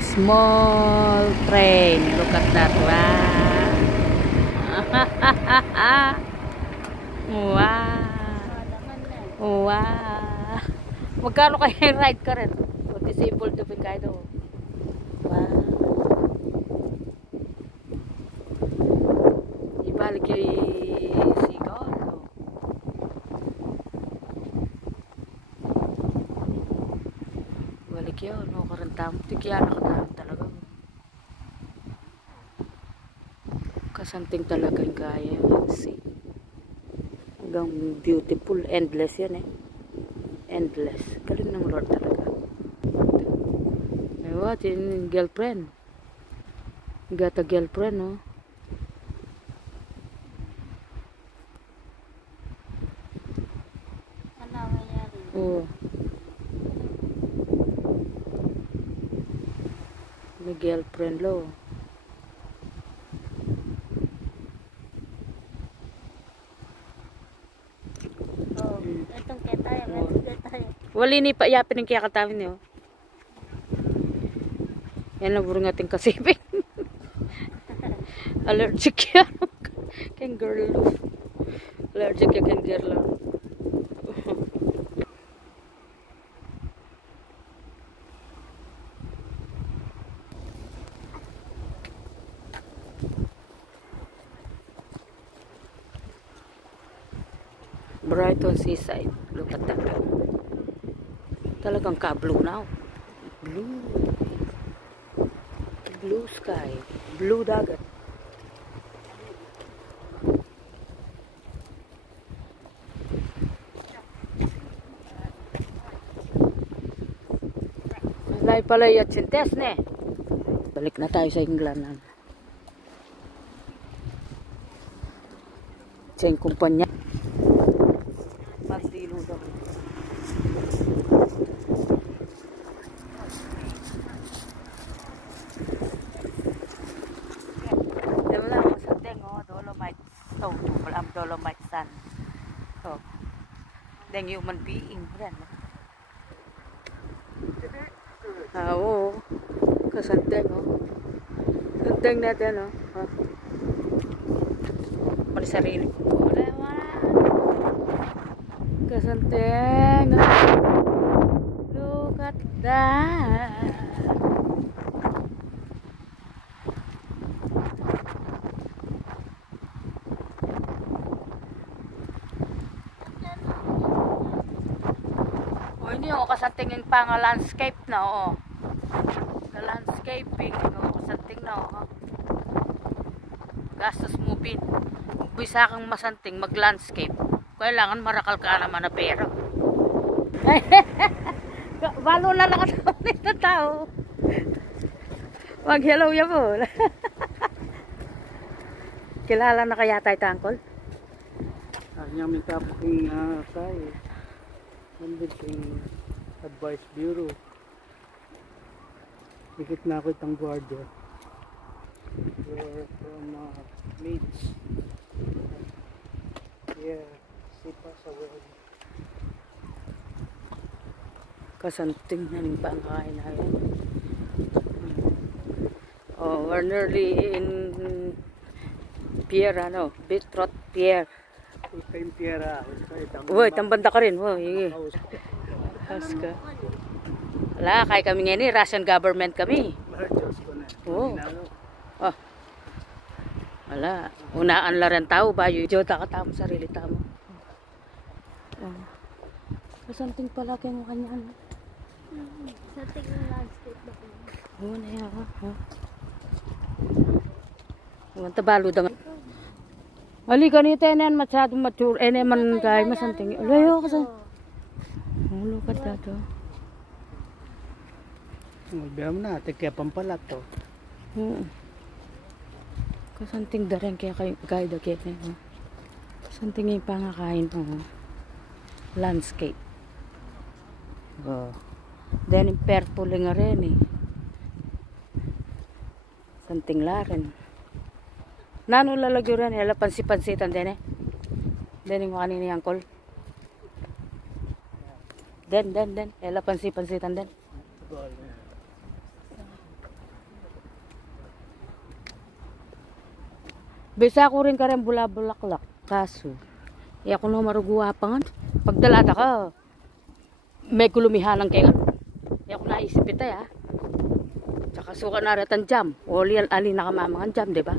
Small train. Look at that. Wow. Wow. Wow. Magkano kaya yung ride ka rin? O disabled to be kayo. Wow. Ibalik yung sigaw. Balik yun. No, karantamo. Tikyan nakadaan talaga. Kasanting talaga yung gaya. See. Hanggang beautiful. Endless yan eh. Endless. Galing ng Lord talaga. Ay, what? Yung girlfriend. Got a girlfriend, no? Ano nangyari? Oo. May girlfriend, lo. Itong ketay, ketay. Wali ni pa yapin ng kaya katawin niyo. Yan na burong ating kasipin. Allergic yan. Kaya girl. Allergic yan kaya girl. Brighton Seaside. Look at that. Talagang ka-blue now. Blue. Blue sky. Blue dagat. Malay pala yung Sintes, ne? Balik na tayo sa England. Sa yung kumpanya. Magdilo daw. Wala mo sa tengo, Dolomite stone. Wala mo Dolomite sand. Oh. Deng human being. Yan. Oo. Kasanteng, oh. Santeng natin, oh. Pali sarili. Wala. Kasanteng. Look at that. O ini o kasanting yung pang landscape na o. The landscaping o kasanting na o. Gastos mo pin. Bisa kang masanting mag-landscape. Kailangan marakal ka naman na pera. Balo na lang ako nito tao. Wag hello ya po. Kilala na kaya tayo tangkol? Kanya minta booking tayo. Nandun Advice Bureau. Ikit na ako itang guardia. We're from Leeds. Yeah, sipa sa world. Kasanting na rin pa ang kain na yan. Oh, we're nearly in Pier, ano? Beetroot Pier. Full-time Piera. Uy, tambanda ka rin. Uy, ka. Wala, kaya kami ngayon eh. Russian government kami. Oo. Oh. Wala. Unaan la rin tao ba? Yung idiota ka tamo, sarili tamo. Oh. Kasanting pala kayo mo kanya. Ano? Sa tingin landscape ba po? Oo na yan. Huwag tabalo daw. Halika nito yan. Masyadong mature. Man guy. Masanting. Alayo ka sa. Look at that. Magbihan mo na. Kaya pampalat to. Oo. Kasanting dareng kaya kayo guide kaya kayo. Kasanting yung pangakain mo. Landscape. Oh. Then yung purple nga rin eh. Santing laren. Nano lalagyo rin. Hala pansi-pansitan din eh. Then yung kanina yung call. Den. Hala pansi-pansitan din. Bisa ko rin ka rin bulabulaklak. Kaso, ako na maruguwa pa nga. Pagdalata ka, may kulumihalang kaya ako naisip ito ya. Tsaka suka na rin ang jam. O alin nakamamangan jam, di ba?